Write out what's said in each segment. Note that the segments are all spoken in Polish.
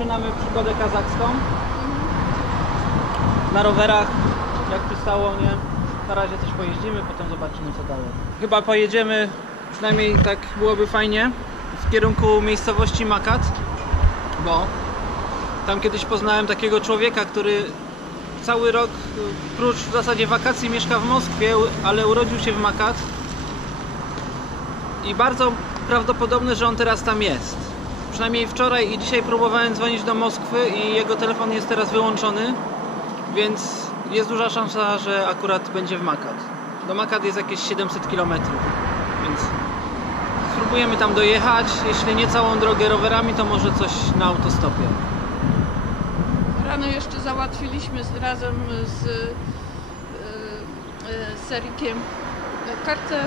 rozpoczynamy przygodę kazachską. Na rowerach, jak przystało, nie? Na razie coś pojeździmy, potem zobaczymy co dalej. Chyba pojedziemy, przynajmniej tak byłoby fajnie, w kierunku miejscowości Makat, bo tam kiedyś poznałem takiego człowieka, który cały rok, prócz w zasadzie wakacji, mieszka w Moskwie, ale urodził się w Makat i bardzo prawdopodobne, że on teraz tam jest. Przynajmniej wczoraj i dzisiaj próbowałem dzwonić do Moskwy i jego telefon jest teraz wyłączony, więc jest duża szansa, że akurat będzie w Makat. Do Makat jest jakieś 700 km, więc spróbujemy tam dojechać. Jeśli nie całą drogę rowerami, to może coś na autostopie. Rano jeszcze załatwiliśmy razem z Serikiem kartę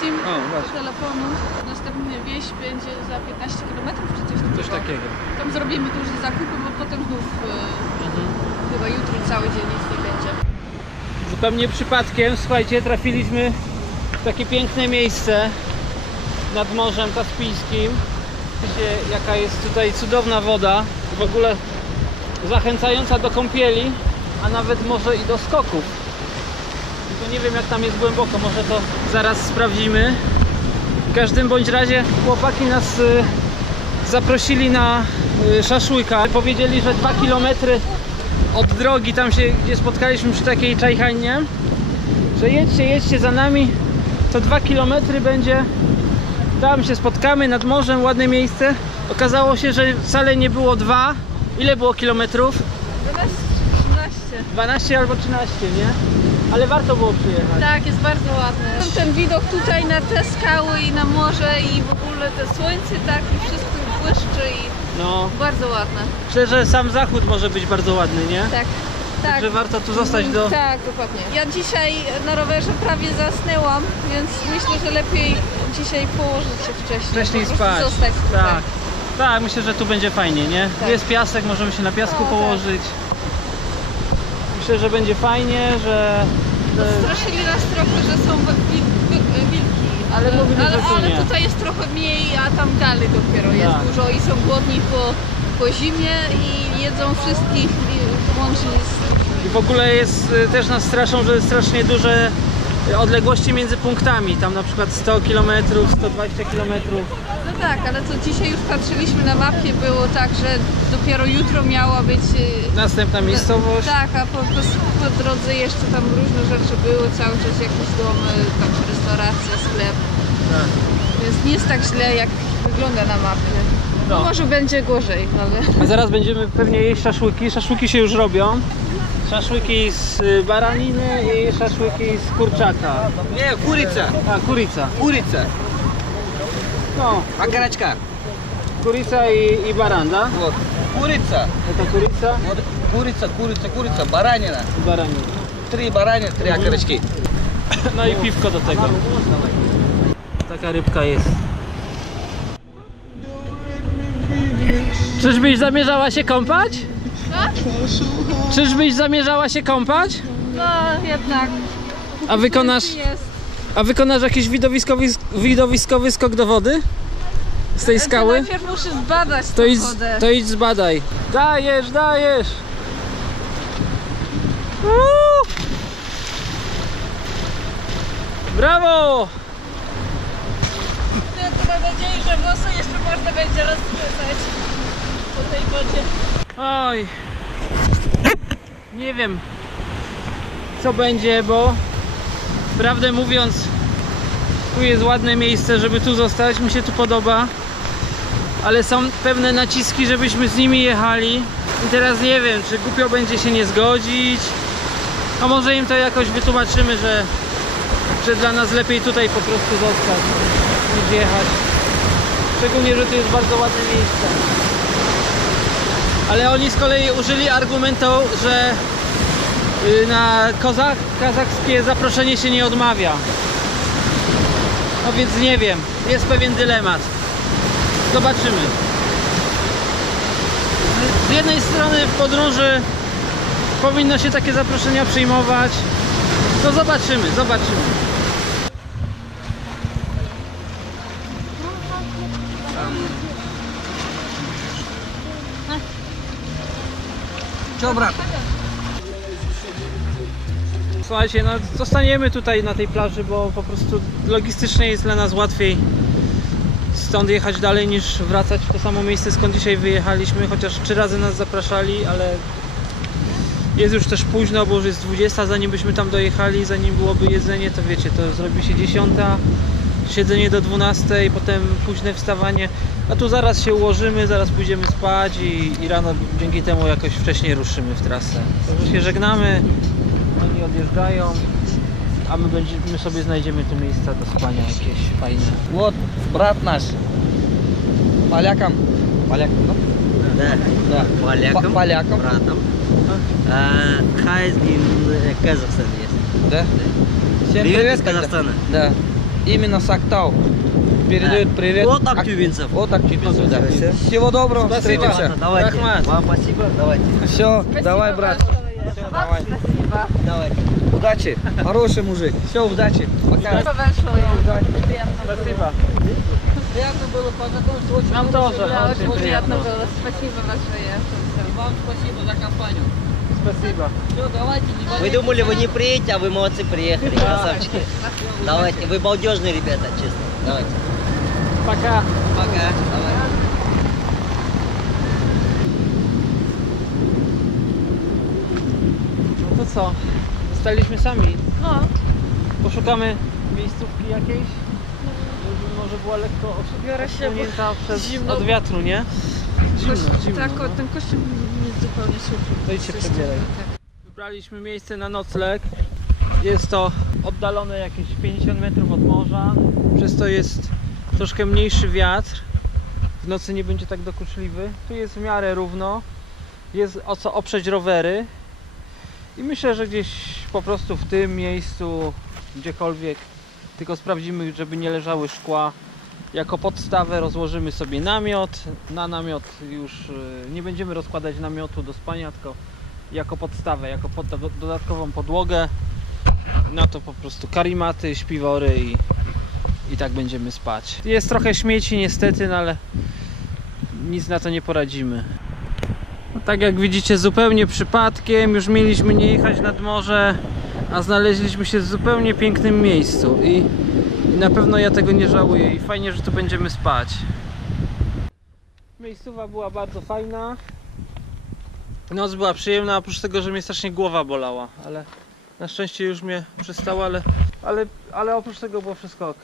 SIM do telefonu. Następny wieś będzie za 15 km czy coś takiego. Tam zrobimy duże zakupy, bo potem znów chyba jutro cały dzień nic nie będzie. Zupełnie przypadkiem, słuchajcie, trafiliśmy w takie piękne miejsce nad Morzem Kaspijskim. Widzicie, jaka jest tutaj cudowna woda, w ogóle zachęcająca do kąpieli, a nawet może i do skoków. Tylko nie wiem, jak tam jest głęboko, może to zaraz sprawdzimy. W każdym bądź razie chłopaki nas zaprosili na szaszłyka. Powiedzieli, że 2 km od drogi, tam się gdzie spotkaliśmy przy takiej czajchanie, że jedźcie za nami, to 2 km będzie, tam się spotkamy nad morzem, ładne miejsce. Okazało się, że wcale nie było 2. Ile było kilometrów? 12, 12 albo 13, nie? Ale warto było przyjechać. Tak, jest bardzo ładny. Ten widok tutaj na te skały i na morze i w ogóle te słońce tak i wszystko błyszczy i no, bardzo ładne. myślę, że sam zachód może być bardzo ładny, nie? Tak. Tak. Także warto tu zostać do... Tak, dokładnie. Ja dzisiaj na rowerze prawie zasnęłam, więc myślę, że lepiej dzisiaj położyć się wcześniej. Wcześniej spać. Zostać tutaj. Tak. Tak, myślę, że tu będzie fajnie, nie? Tak. Tu jest piasek, możemy się na piasku położyć. Tak. Myślę, że będzie fajnie, że... Straszyli nas trochę, że są wilki, ale tutaj jest trochę mniej, a tam gali dopiero jest dużo i są głodni po zimie i jedzą wszystkich łącznie z... I w ogóle jest, też nas straszą, że jest strasznie duże odległości między punktami, tam na przykład 100 km, 120 km. No tak, ale to dzisiaj już patrzyliśmy na mapie, było tak, że dopiero jutro miała być... Następna miejscowość. Tak, a po drodze jeszcze tam różne rzeczy były, cały czas jakieś domy, tam restauracja, sklep. Tak. Więc nie jest tak źle, jak wygląda na mapie. No może będzie gorzej, ale... A zaraz będziemy pewnie jeść szaszłyki. Szaszłyki się już robią. Szaszłyki z baraniny i szaszłyki z kurczaka. Nie, kuryca. A, kurica. Kuryca. No, A карачка. kurica i baran, da? Вот. Курица. Taka kurica Вот. Курица. Баранина. i baranina. 3 баранины, 3 окорочки. No i piwko do tego. Taka rybka jest. Czyżbyś zamierzała się kąpać? Tak? Czyżbyś zamierzała się kąpać? No jednak. A wykonasz jakiś widowiskowy skok do wody? Z tej skały? Najpierw muszę zbadać wodę. To idź zbadaj. Dajesz! Brawo! Ja tu mam nadzieję, że włosy jeszcze można będzie rozwiązać po tej wodzie. Oj, nie wiem co będzie, bo prawdę mówiąc tu jest ładne miejsce, żeby tu zostać, mi się tu podoba, ale są pewne naciski, żebyśmy z nimi jechali i teraz nie wiem, czy głupio będzie się nie zgodzić, a może im to jakoś wytłumaczymy, że dla nas lepiej tutaj po prostu zostać niż jechać, szczególnie, że tu jest bardzo ładne miejsce. Ale oni z kolei użyli argumentu, że na kazachskie zaproszenie się nie odmawia. No więc nie wiem, jest pewien dylemat. Zobaczymy. Z jednej strony w podróży powinno się takie zaproszenia przyjmować. No zobaczymy. Че, брат? Słuchajcie, no zostaniemy tutaj na tej plaży, bo po prostu logistycznie jest dla nas łatwiej stąd jechać dalej niż wracać w to samo miejsce, skąd dzisiaj wyjechaliśmy, chociaż 3 razy nas zapraszali, ale jest już też późno, bo już jest 20, zanim byśmy tam dojechali, zanim byłoby jedzenie, to wiecie, to zrobi się 10, siedzenie do 12, potem późne wstawanie, a tu zaraz się ułożymy, zaraz pójdziemy spać i rano dzięki temu jakoś wcześniej ruszymy w trasę. Także się żegnamy, oni odjeżdżają, a my sobie znajdziemy tu miejsca do spania jakieś fajne. Вот, брат наш. Полякам. Полякам, да? Да, Да. полякам, Полякам. братом. Хайз in Казахстан есть. Да? Всем Привет привет, из Казахстана. Да. Именно с Актау. Передают привет. От активинцев. От активинцев, да. Все. Всего доброго, Спасибо. встретимся. Давайте. Рахмат. Вам спасибо. Давайте. Все, давай, брат. Все, давай. Спасибо. Давайте. Удачи. Хороший мужик. Все, удачи. Пока. Спасибо большое. Удачи. Приятно было. Спасибо. Приятно было познакомиться. Очень Нам тоже. Да, Очень очень приятно приятно. было. Спасибо большое. Вам спасибо за компанию. Спасибо. Все, давайте. Вы думали, вы не приедете, а вы молодцы, приехали, красавчики. Давайте, вы балдежные ребята, честно. Давайте. Пока. Пока. Давай. No to co? Zostaliśmy sami. No, Poszukamy miejscówki jakiejś, żeby może była lekko Biorę się, bo odsłonięta zimno. od wiatru, nie? Zimno, tak, no. ten kościół mi jest zupełnie super. To idź się przebieraj. Wybraliśmy miejsce na nocleg. Jest to oddalone jakieś 50 metrów od morza. Przez to jest troszkę mniejszy wiatr. W nocy nie będzie tak dokuczliwy. Tu jest w miarę równo. Jest o co oprzeć rowery. I myślę, że gdzieś po prostu w tym miejscu, gdziekolwiek, tylko sprawdzimy, żeby nie leżały szkła. Jako podstawę rozłożymy sobie namiot. Na namiot już nie będziemy rozkładać namiotu do spania, tylko jako podstawę, jako dodatkową podłogę. Na to po prostu karimaty, śpiwory i tak będziemy spać. Jest trochę śmieci niestety, no ale nic na to nie poradzimy. No tak jak widzicie, zupełnie przypadkiem już mieliśmy nie jechać nad morze, a znaleźliśmy się w zupełnie pięknym miejscu i na pewno ja tego nie żałuję i fajnie, że tu będziemy spać. Miejscowa była bardzo fajna. Noc była przyjemna, oprócz tego, że mnie strasznie głowa bolała, ale na szczęście już mnie przestało, ale oprócz tego było wszystko ok.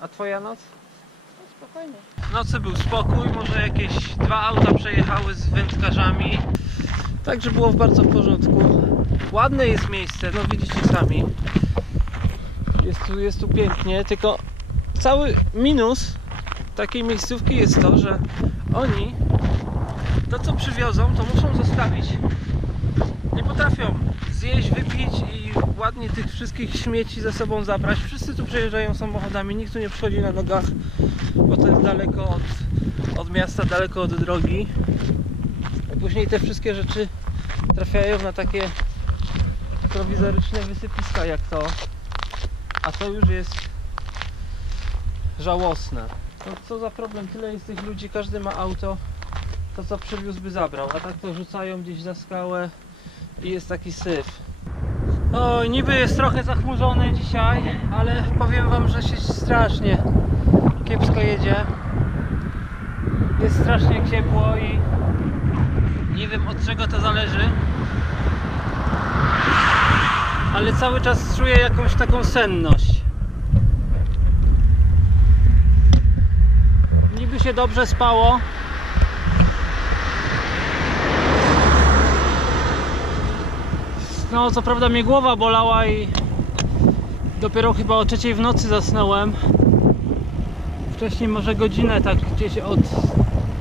A twoja noc? Spokojnie. W nocy był spokój, może jakieś 2 auta przejechały z wędkarzami. Także było bardzo w porządku. Ładne jest miejsce, no widzicie sami. Jest tu pięknie, tylko cały minus takiej miejscówki jest to, że oni to co przywiozą, to muszą zostawić. Nie potrafią zjeść, wypić i ładnie tych wszystkich śmieci ze sobą zabrać. Wszyscy tu przejeżdżają samochodami, nikt tu nie przychodzi na nogach, bo to jest daleko od miasta, daleko od drogi. I później te wszystkie rzeczy trafiają na takie prowizoryczne wysypiska jak to, a to już jest żałosne. No co za problem, tyle jest tych ludzi, każdy ma auto, to co przywiózł by zabrał, a tak to rzucają gdzieś za skałę i jest taki syf. O, niby jest trochę zachmurzone dzisiaj, ale powiem wam, że się strasznie kiepsko jedzie. Jest strasznie ciepło i nie wiem od czego to zależy, ale cały czas czuję jakąś taką senność. Niby się dobrze spało, no co prawda mnie głowa bolała i dopiero chyba o 3 w nocy zasnąłem. Wcześniej może godzinę, tak gdzieś od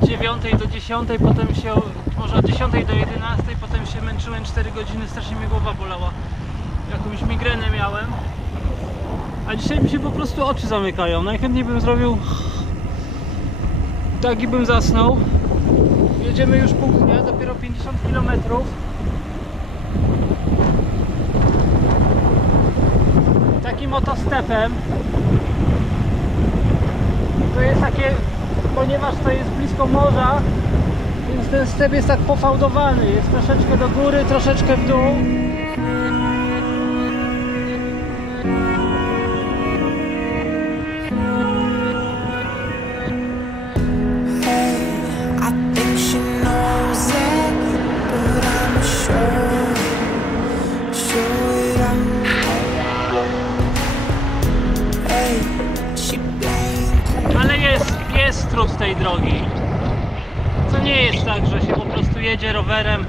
9 do 10, potem się może od 10 do 11, potem się męczyłem 4 godziny, strasznie mnie głowa bolała. Jakąś migrenę miałem. A dzisiaj mi się po prostu oczy zamykają. Najchętniej bym zrobił tak i bym zasnął. Jedziemy już pół dnia, dopiero 50 km. Takim oto stepem. To jest takie, ponieważ to jest blisko morza, Więc ten step jest tak pofałdowany, jest troszeczkę do góry, troszeczkę w dół. Ale jest trud tej drogi. To nie jest tak, że się po prostu jedzie rowerem,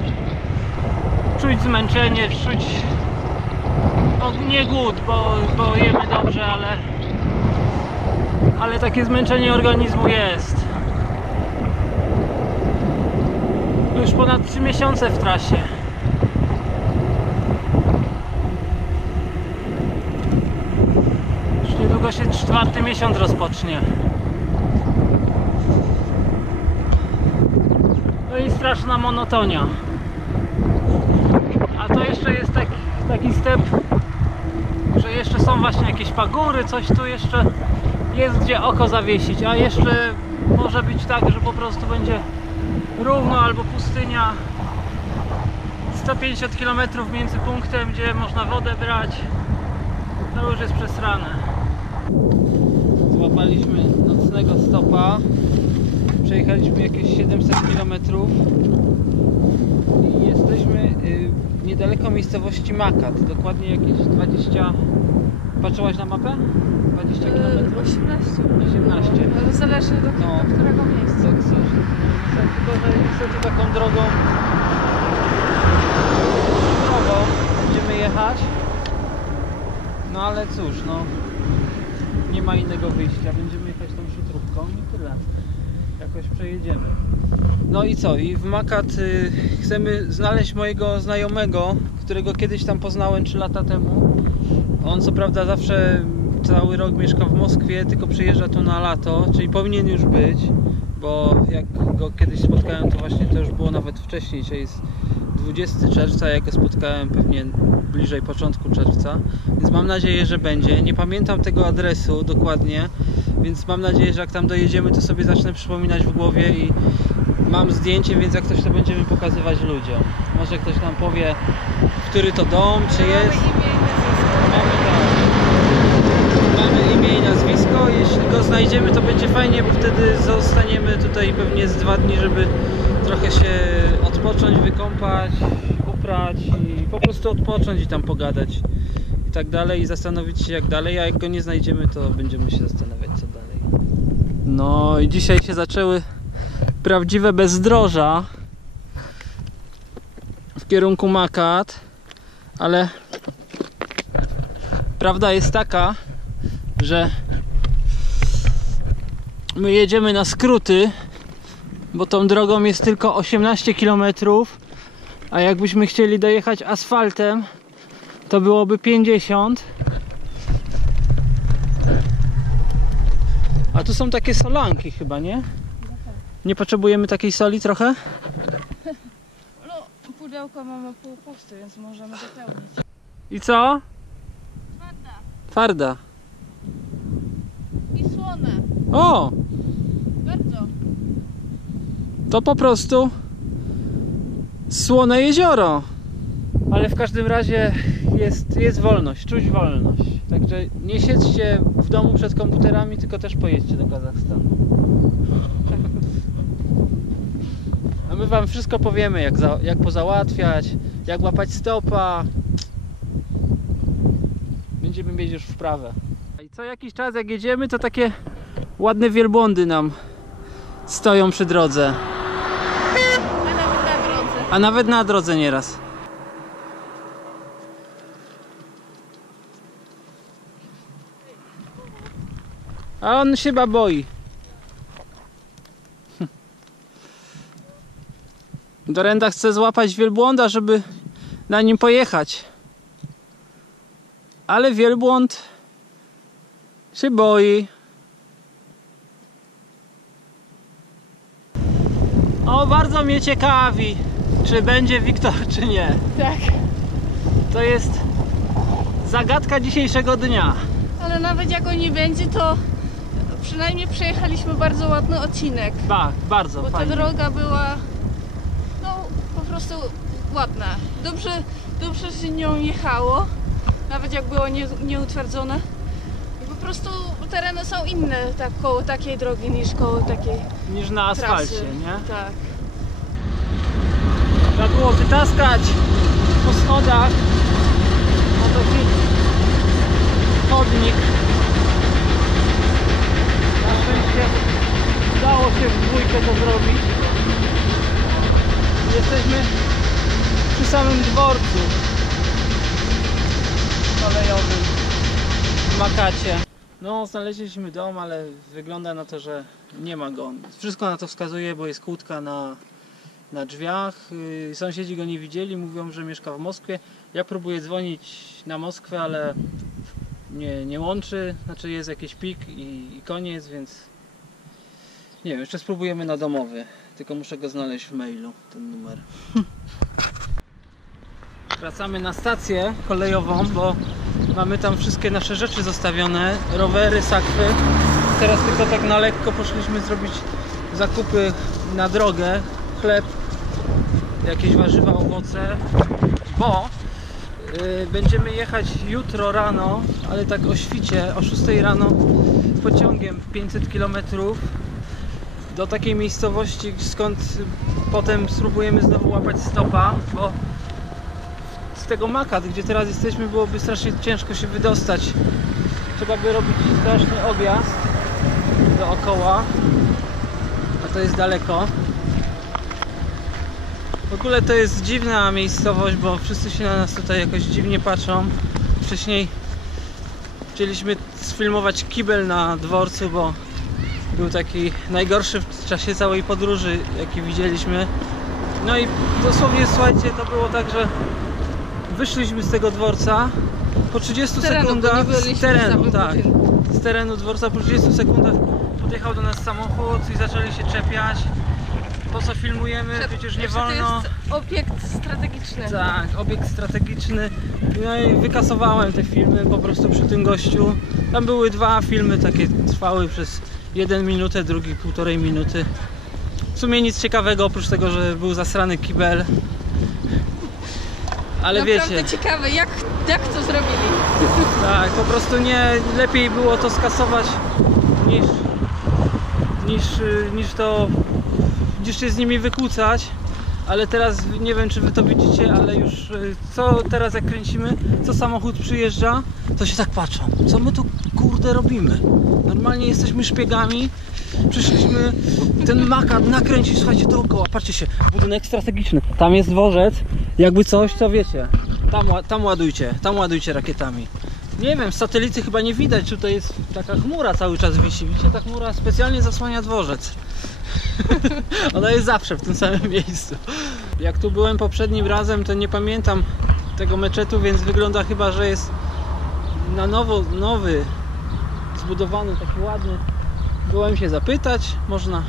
czuć zmęczenie, czuć nie głód, bo jemy dobrze, ale takie zmęczenie organizmu jest. Już ponad 3 miesiące w trasie. Już niedługo się 4. miesiąc rozpocznie. No i straszna monotonia. A to jeszcze jest taki step, że jeszcze są właśnie jakieś pagóry, coś tu jeszcze jest gdzie oko zawiesić, a jeszcze może być tak, że po prostu będzie równo albo pustynia. 150 km między punktem, gdzie można wodę brać, to już jest przesrane. Złapaliśmy nocnego stopa. Przejechaliśmy jakieś 700 km i jesteśmy niedaleko miejscowości Makat, dokładnie jakieś 20... Patrzyłaś na mapę? 20 km? 18. Ale zależy do którego miejsca. Tylko, że niestety taką drogą będziemy jechać. No ale cóż, no nie ma innego wyjścia, będziemy jechać tą szutrówką i tyle. Jakoś przejedziemy. No i co? I w Makat chcemy znaleźć mojego znajomego, którego kiedyś tam poznałem 3 lata temu. On co prawda zawsze cały rok mieszka w Moskwie, tylko przyjeżdża tu na lato, czyli powinien już być, bo jak go kiedyś spotkałem, to właśnie to już było nawet wcześniej, dzisiaj jest 20 czerwca, jak go spotkałem pewnie bliżej początku czerwca, więc mam nadzieję, że będzie. Nie pamiętam tego adresu dokładnie, więc mam nadzieję, że jak tam dojedziemy, to sobie zacznę przypominać w głowie i mam zdjęcie, więc jak coś to będziemy pokazywać ludziom. Może ktoś nam powie, który to dom, czy jest. Mamy imię i nazwisko. Jeśli go znajdziemy, to będzie fajnie, bo wtedy zostaniemy tutaj pewnie z 2 dni, żeby trochę się odpocząć, wykąpać, uprać i po prostu odpocząć i tam pogadać i tak dalej i zastanowić się jak dalej, a jak go nie znajdziemy, to będziemy się zastanawiać co dalej. No i dzisiaj się zaczęły prawdziwe bezdroża w kierunku Makat, ale prawda jest taka, że my jedziemy na skróty, bo tą drogą jest tylko 18 km, a jakbyśmy chcieli dojechać asfaltem, to byłoby 50. A tu są takie solanki chyba, nie? Nie potrzebujemy takiej soli trochę? No, pudełko mamy półpuste, więc możemy dopełnić. I co? Twarda. Twarda. I słone. O! Bardzo. To po prostu słone jezioro. Ale w każdym razie jest wolność, czuć wolność. Także nie siedźcie w domu przed komputerami, tylko też pojedźcie do Kazachstanu. A my wam wszystko powiemy, jak pozałatwiać, jak łapać stopa. Będziemy mieć już wprawę. I co jakiś czas jak jedziemy, to takie ładne wielbłądy nam stoją przy drodze. A nawet na drodze. A nawet na drodze nieraz. A on się chyba boi. Dorenda chce złapać wielbłąda, żeby na nim pojechać. Ale wielbłąd się boi. O, bardzo mnie ciekawi, czy będzie Wiktor, czy nie. Tak. To jest zagadka dzisiejszego dnia. Ale nawet jak go nie będzie, to przynajmniej przejechaliśmy bardzo ładny odcinek. Tak, bardzo Bo ta fajnie. droga była prostu ładna. Dobrze się nią jechało, nawet jak było nieutwardzone. I po prostu tereny są inne tak, koło takiej drogi niż koło takiej Niż na asfalcie, trasy. nie? Tak. Trzeba było wytaskać po schodach na taki chodnik. Na szczęście udało się w dwójkę to zrobić. Jesteśmy przy samym dworcu kolejowym w Makacie. No, znaleźliśmy dom, ale wygląda na to, że nie ma go. Wszystko na to wskazuje, bo jest kłódka na drzwiach. Sąsiedzi go nie widzieli, mówią, że mieszka w Moskwie. Ja próbuję dzwonić na Moskwę, ale nie łączy. Znaczy jest jakiś pik i koniec, więc nie wiem, jeszcze spróbujemy na domowy. Tylko muszę go znaleźć w mailu, ten numer. Wracamy na stację kolejową, bo mamy tam wszystkie nasze rzeczy zostawione. Rowery, sakwy. Teraz tylko tak na lekko poszliśmy zrobić zakupy na drogę. Chleb, jakieś warzywa, owoce, bo będziemy jechać jutro rano, ale tak o świcie, o 6 rano pociągiem 500 km do takiej miejscowości, skąd potem spróbujemy znowu łapać stopa, bo z tego Makat, gdzie teraz jesteśmy, byłoby strasznie ciężko się wydostać. Trzeba by robić straszny objazd dookoła, a to jest daleko. W ogóle to jest dziwna miejscowość, bo wszyscy się na nas tutaj jakoś dziwnie patrzą. Wcześniej chcieliśmy sfilmować kibel na dworcu, bo był taki najgorszy w czasie całej podróży, jaki widzieliśmy. No i dosłownie, słuchajcie, to było tak, że wyszliśmy z tego dworca po 30 sekundach z terenu, tak, z terenu dworca po 30 sekundach podjechał do nas samochód i zaczęli się czepiać. Po co filmujemy? Przecież nie wolno. To jest obiekt strategiczny. Tak, obiekt strategiczny. No i wykasowałem te filmy po prostu przy tym gościu. Tam były dwa filmy, takie trwały przez 1 minutę, drugi 1,5 minuty. W sumie nic ciekawego, oprócz tego, że był zasrany kibel. Ale naprawdę wiecie. ciekawe, jak to zrobili. Tak, po prostu nie lepiej było to skasować niż się z nimi wykłócać. Ale teraz nie wiem, czy wy to widzicie, ale już co teraz jak kręcimy, co samochód przyjeżdża, to się tak patrzą. Co my tu kurde robimy? Normalnie jesteśmy szpiegami. Przyszliśmy ten Makat nakręcić, słuchajcie, dookoła. Patrzcie się, budynek strategiczny. Tam jest dworzec, jakby coś, to wiecie. Tam ładujcie rakietami. Nie wiem, z satelity chyba nie widać, tutaj jest taka chmura cały czas wisi. Widzicie, ta chmura specjalnie zasłania dworzec. Ona jest zawsze w tym samym miejscu. Jak tu byłem poprzednim razem, to nie pamiętam tego meczetu, więc wygląda chyba, że jest na nowy, zbudowany, taki ładny. Byłem się zapytać, można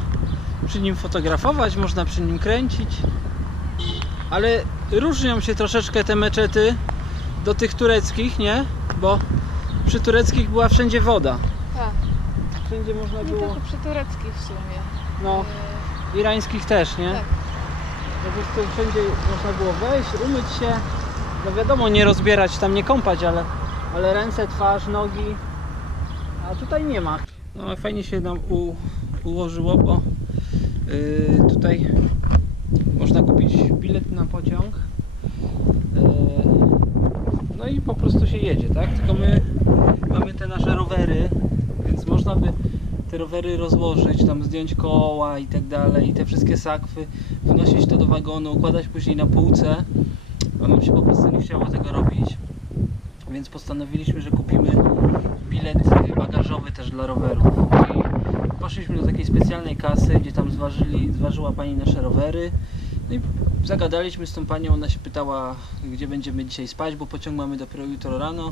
przy nim fotografować, można przy nim kręcić. Ale różnią się troszeczkę te meczety do tych tureckich, nie? Bo przy tureckich była wszędzie woda. Tak. Wszędzie można Nie było... tylko przy tureckich w sumie. No, irańskich też, nie? Tak. Po prostu wszędzie można było wejść, umyć się. No wiadomo, nie rozbierać, tam nie kąpać, ale ręce, twarz, nogi. A tutaj nie ma. No fajnie się nam ułożyło, bo tutaj można kupić bilet na pociąg. No i po prostu się jedzie, tak? Tylko my mamy te nasze rowery, więc można by te rowery rozłożyć, tam zdjąć koła i tak dalej, i te wszystkie sakwy, wnosić to do wagonu, układać później na półce. A nam się po prostu nie chciało tego robić, więc postanowiliśmy, że kupimy bilet bagażowy też dla rowerów. I poszliśmy do takiej specjalnej kasy, gdzie tam zważyła pani nasze rowery. No i zagadaliśmy z tą panią, ona się pytała, gdzie będziemy dzisiaj spać, bo pociąg mamy dopiero jutro rano.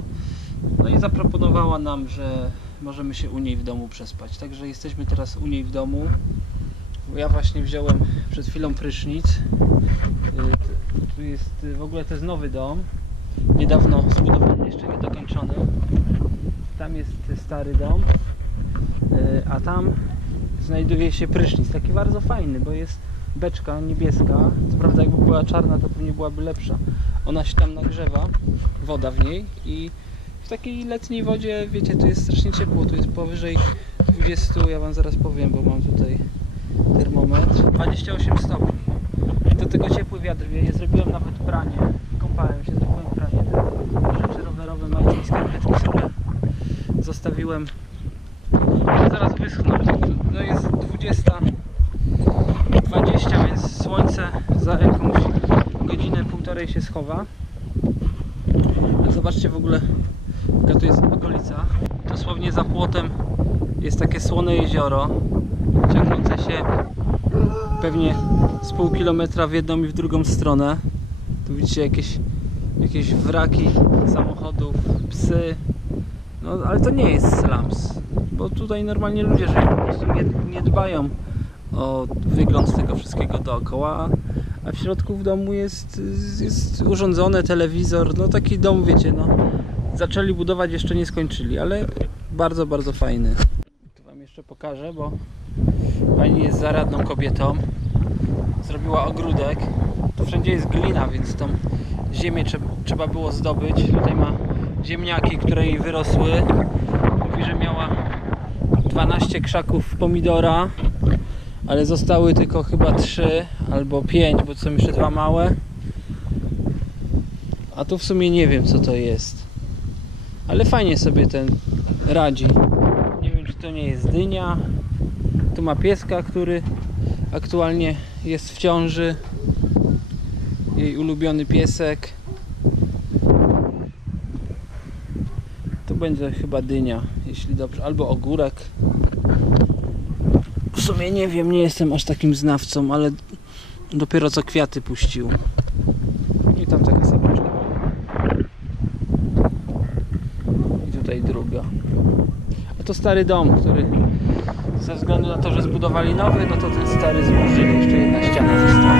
No i zaproponowała nam, że możemy się u niej w domu przespać. Także jesteśmy teraz u niej w domu. Ja właśnie wziąłem przed chwilą prysznic. Tu jest, w ogóle to jest nowy dom. Niedawno zbudowany, jeszcze nie dokończony. Tam jest stary dom. A tam znajduje się prysznic. Taki bardzo fajny, bo jest beczka niebieska. Co prawda jakby była czarna, to pewnie byłaby lepsza. Ona się tam nagrzewa, woda w niej i w takiej letniej wodzie, wiecie, tu jest strasznie ciepło, tu jest powyżej 20, ja wam zaraz powiem, bo mam tutaj termometr, 28 stopni. Do tego ciepły wiatr wieje, zrobiłem nawet pranie, kąpałem się, zrobiłem pranie, te rzeczy rowerowe, majtki, skarpetki sobie zostawiłem, zaraz wyschną. No jest 20:20, więc słońce za jakąś godzinę, półtorej się schowa. Zobaczcie w ogóle, jaka tu jest okolica. Dosłownie za płotem jest takie słone jezioro, ciągnące się pewnie z pół kilometra w jedną i w drugą stronę. Tu widzicie jakieś wraki samochodów, psy. No ale to nie jest slums, bo tutaj normalnie ludzie żyją, po prostu nie dbają o wygląd tego wszystkiego dookoła, a w środku w domu jest urządzony telewizor, no taki dom, wiecie, no zaczęli budować, jeszcze nie skończyli, ale bardzo, bardzo fajny. Tu wam jeszcze pokażę, bo pani jest zaradną kobietą, zrobiła ogródek, tu wszędzie jest glina, więc tą ziemię trzeba było zdobyć. Tutaj ma ziemniaki, które jej wyrosły, mówi, że miała 12 krzaków pomidora, ale zostały tylko chyba 3 albo 5, bo są jeszcze 2 małe. A tu w sumie nie wiem, co to jest. Ale fajnie sobie ten radzi. Nie wiem, czy to nie jest dynia. Tu ma pieska, który aktualnie jest w ciąży. Jej ulubiony piesek. Tu będzie chyba dynia, jeśli dobrze. Albo ogórek. W sumie nie wiem, nie jestem aż takim znawcą, ale dopiero co kwiaty puścił. I tam taka sobaczka. I tutaj druga. A to stary dom, który ze względu na to, że zbudowali nowy, no to ten stary zburzyli. Jeszcze jedna ściana została.